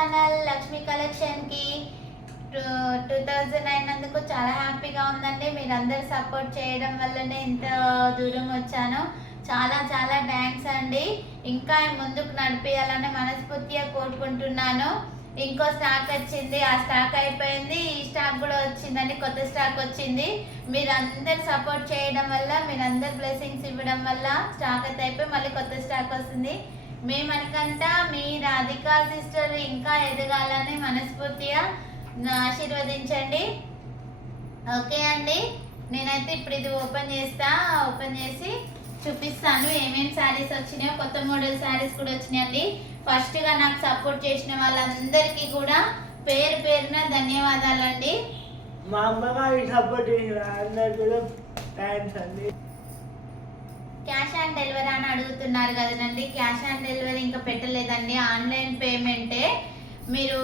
Channel Lakshmi కలెక్షన్కి. Two thousand అయినందుకు చాలా హ్యాపీగా ఉందండి. మీరు సపోర్ట్ చేయడం వల్లనే ఇంత దూరం వచ్చాను. చాలా చాలా థ్యాంక్స్ అండి. ఇంకా ముందుకు నడిపించాలని మనస్ఫూర్తిగా కోరుకుంటున్నాను. ఇంకో స్టాక్ వచ్చింది. ఆ స్టాక్ అయిపోయింది. ఈ స్టాక్ కూడా వచ్చిందండి. కొత్త స్టాక్ వచ్చింది. మీరందరు సపోర్ట్ చేయడం వల్ల మీరందరు బ్లెస్సింగ్స్ ఇవ్వడం వల్ల స్టాక్ అయితే అయిపోయి మళ్ళీ కొత్త స్టాక్ వస్తుంది. మీ మనకంట మీ రాధికా సిస్టర్ ఇంకా ఎదగాలని మనస్ఫూర్తిగా ఆశీర్వదించండి. ఓకే అండి. నేనైతే ఇప్పుడు ఇది ఓపెన్ చేస్తా. ఓపెన్ చేసి చూపిస్తాను. ఏమేమి శారీస్ వచ్చినాయో కొత్త మోడల్ శారీస్ కూడా వచ్చినాయండి ఫస్ట్గా నాకు సపోర్ట్ చేసిన వాళ్ళందరికీ కూడా పేరు పేరున ధన్యవాదాలండి. మా అమ్మ సపోర్ట్ చేసిన అందరు కూడా థ్యాంక్స్ అండి. క్యాష్ ఆన్ డెలివరీ అని అడుగుతున్నారు కదండి. క్యాష్ ఆన్ డెలివరీ ఇంకా పెట్టలేదండి. ఆన్లైన్ పేమెంటే మీరు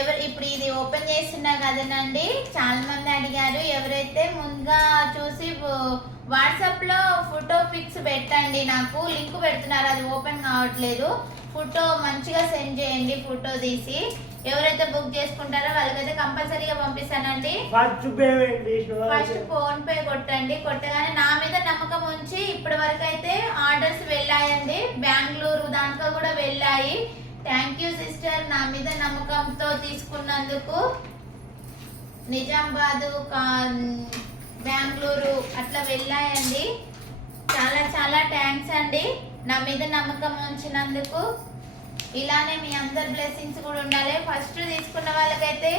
ఎవరు ఇప్పుడు ఇది ఓపెన్ చేస్తున్నా కదనండి చాలా మంది అడిగారు. ఎవరైతే ముందుగా చూసి వాట్సాప్లో ఫోటో పిక్స్ పెట్టండి నాకు. లింక్ పెడుతున్నారు. అది ఓపెన్ కావట్లేదు. ఫోటో మంచిగా సెండ్ చేయండి ఫోటో తీసి. ఎవరైతే బుక్ చేసుకుంటారో వాళ్ళకైతే కంపల్సరీగా పంపిస్తానండి. ఫస్ట్ ఫోన్ పే కొట్టండి. కొట్టగానే నా నుంచి ఇప్పటి వరకు అయితే ఆర్డర్స్ వెళ్ళాయండి. బెంగళూరు దాంట్లో కూడా వెళ్ళాయి. థ్యాంక్ యూ సిస్టర్ నా మీద నమ్మకంతో తీసుకున్నందుకు. నిజామాబాదు బెంగళూరు అట్లా వెళ్ళాయండి. చాలా చాలా థ్యాంక్స్ అండి. నా మీద నమ్మకం ఉంచినందుకు. ఇలానే మీ అందరి బ్లెస్సింగ్స్ కూడా ఉండాలి. ఫస్ట్ తీసుకున్న వాళ్ళకైతే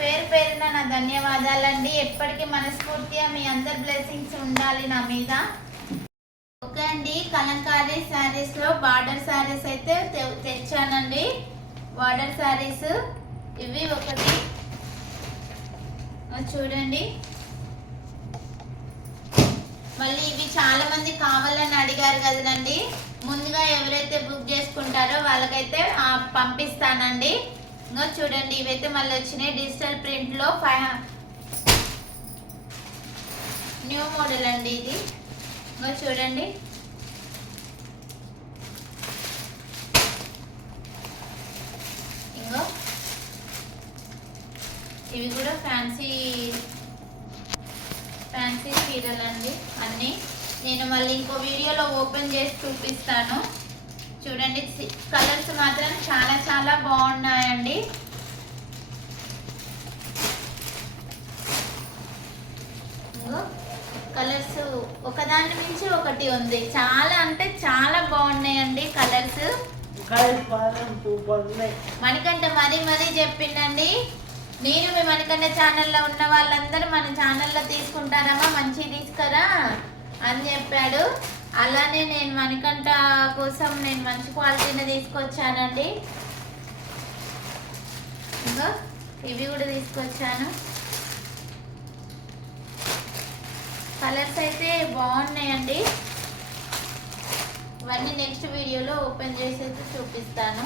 పేరు పేరున నా ధన్యవాదాలండి. ఎప్పటికీ మనస్ఫూర్తిగా మీ అందరి బ్లెస్సింగ్స్ ఉండాలి నా మీద. ఓకే అండి కలంకారీ శారీస్లో బార్డర్ శారీస్ అయితే తె- తెచ్చానండి. బార్డర్ శారీస్ ఇవి ఒకటి. చూడండి. మళ్ళీ ఇవి చాలా మంది కావాలని అడిగారు కదండి. ముందుగా ఎవరైతే బుక్ చేసుకుంటారో వాళ్ళకైతే పంపిస్తానండి. ఇంకా చూడండి ఇవైతే మళ్ళీ వచ్చినాయి. డిజిటల్ ప్రింట్లో ఫైవ్ న్యూ మోడల్ అండి ఇది. చూడండి. ఇంకో ఇవి కూడా ఫ్యాన్సీ ఫ్యాన్సీ చీరలు అండి అన్నీ. నేను మళ్ళీ ఇంకో వీడియోలో ఓపెన్ చేసి చూపిస్తాను. చూడండి కలర్స్ మాత్రం చాలా చాలా బాగున్నాయండి. కలర్స్ ఒకదాని మించి ఒకటి ఉంది. చాలా అంటే చాలా బాగున్నాయండి కలర్స్. మణికంఠ మరీ మరీ చెప్పిండండి నేను మీ మణికంఠ ఛానల్లో ఉన్న వాళ్ళందరూ మన ఛానల్లో తీసుకుంటారమ్మా మంచి తీసుకురా అని చెప్పాడు. అలానే నేను మణికంఠ కోసం నేను మంచి క్వాలిటీని తీసుకొచ్చానండి. ఇంకా ఇవి కూడా తీసుకొచ్చాను. కలర్స్ అయితే బాగున్నాయండి. ఇవన్నీ నెక్స్ట్ వీడియోలో ఓపెన్ చేసేసి చూపిస్తాను.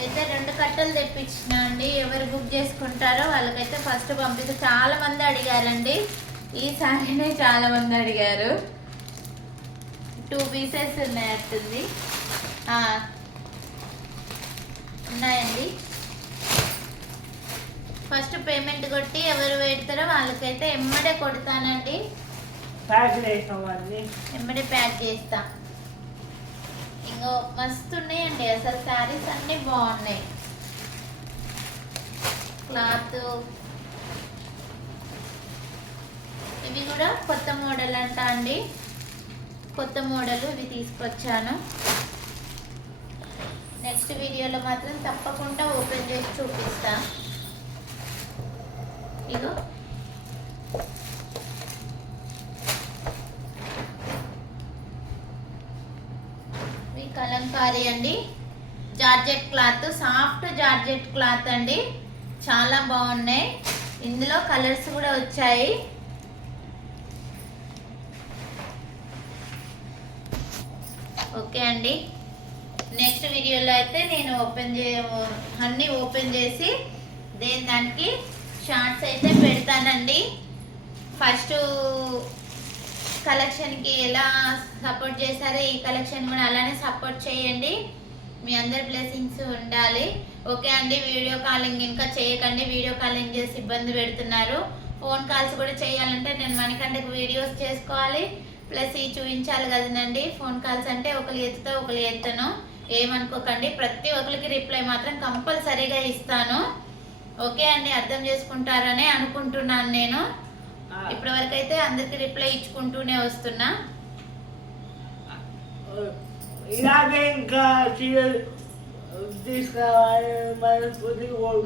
అయితే రెండు కట్టలు తెప్పించిన అండి. ఎవరు బుక్ చేసుకుంటారో వాళ్ళకైతే ఫస్ట్ పంపిస్తే. చాలా మంది అడిగారండి. ఈ సారీనే చాలా మంది అడిగారు. టూ పీసెస్ ఉన్నాయట్టుంది ఆ, ఉన్నాయండి. పేమెంట్ కొట్టి ఎవరు పెడతారో వాళ్ళకైతే ఎమ్మడే కొడతానండి. ప్యాక్ ఎమ్మడే ప్యాక్ చేస్తా. ఇంకో మస్తు ఉన్నాయండి అసలు శారీస్ అన్నీ బాగున్నాయి. క్లాత్. ఇవి కూడా కొత్త మోడల్ అంట అండి. కొత్త మోడల్ ఇవి తీసుకొచ్చాను. నెక్స్ట్ వీడియోలో మాత్రం తప్పకుండా ఓపెన్ చేసి చూపిస్తా. ఇదో కలంకారీ అండి georgette cloth soft georgette cloth అండి. చాలా బాగున్నాయి. ఇందులో కలర్స్ కూడా వచ్చాయి. ఓకే అండి. నెక్స్ట్ వీడియోలో అయితే నేను ఓపెన్ చే అన్నీ ఓపెన్ చేసి దేని దానికి షార్ట్స్ అయితే పెడతానండి. ఫస్ట్ కలెక్షన్కి ఎలా సపోర్ట్ చేశారో ఈ కలెక్షన్ కూడా అలానే సపోర్ట్ చేయండి. మీ అందరి బ్లెస్సింగ్స్ ఉండాలి. ఓకే అండి వీడియో కాలింగ్ ఇంకా చేయకండి. వీడియో కాలింగ్ చేసి ఇబ్బంది పెడుతున్నారు. ఫోన్ కాల్స్ కూడా చేయాలంటే నేను మనకంటే వీడియోస్ చేసుకోవాలి. ప్లస్ ఈ చూపించాలి కదనండి ఫోన్ కాల్స్ అంటే ఒకరు ఎత్తుతో ఒకరు ఎత్తను. ఏమనుకోకండి. ప్రతి ఒక్కరికి రిప్లై మాత్రం కంపల్సరీగా ఇస్తాను. ఓకే అండి అర్థం చేసుకుంటారని అనుకుంటున్నాను నేను. ఇప్పటి వరకు అయితే అందరికి రిప్లై ఇచ్చుకుంటూనే వస్తున్నా. ఇలాగే ఇంకా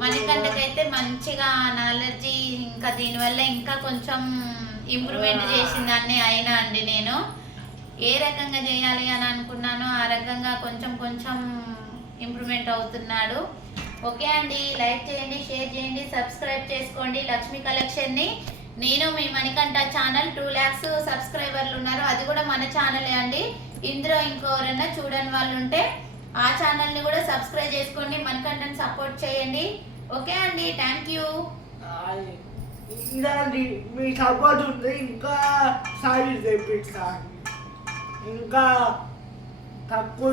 మనకంటకైతే మంచిగా నాలెడ్జి ఇంకా దీనివల్ల ఇంకా కొంచెం ఇంప్రూవ్మెంట్ చేసిందాన్ని అయినా అండి నేను. ఏ రకంగా చేయాలి అని అనుకున్నానో ఆ రకంగా కొంచెం కొంచెం ఇంప్రూవ్మెంట్ అవుతున్నాడు. ఓకే అండి. లైక్ చేయండి షేర్ చేయండి సబ్స్క్రైబ్ చేసుకోండి లక్ష్మీ కలెక్షన్ని నేను మీ మణికంఠ ఛానల్ టూ ల్యాక్స్ సబ్స్క్రైబర్లు ఉన్నారు. అది కూడా మన ఛానలే అండి. ఇందులో ఇంకెవరైనా చూడని వాళ్ళు ఉంటే ఆ ఛానల్ని కూడా సబ్స్క్రైబ్ చేసుకోండి. మణికంఠని సపోర్ట్ చేయండి. ఓకే అండి. Thank you. ఇలాంటి మీ సపోర్ట్ ఉంది ఇంకా సారీ తెప్పిస్తాను ఇంకా తక్కువ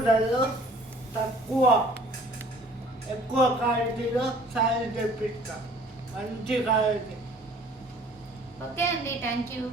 తక్కువ ఎక్కువ క్వాలిటీలో సారీ తెప్పిస్తాం. మంచి క్వాలిటీ. ఓకే అండి థ్యాంక్ యూ.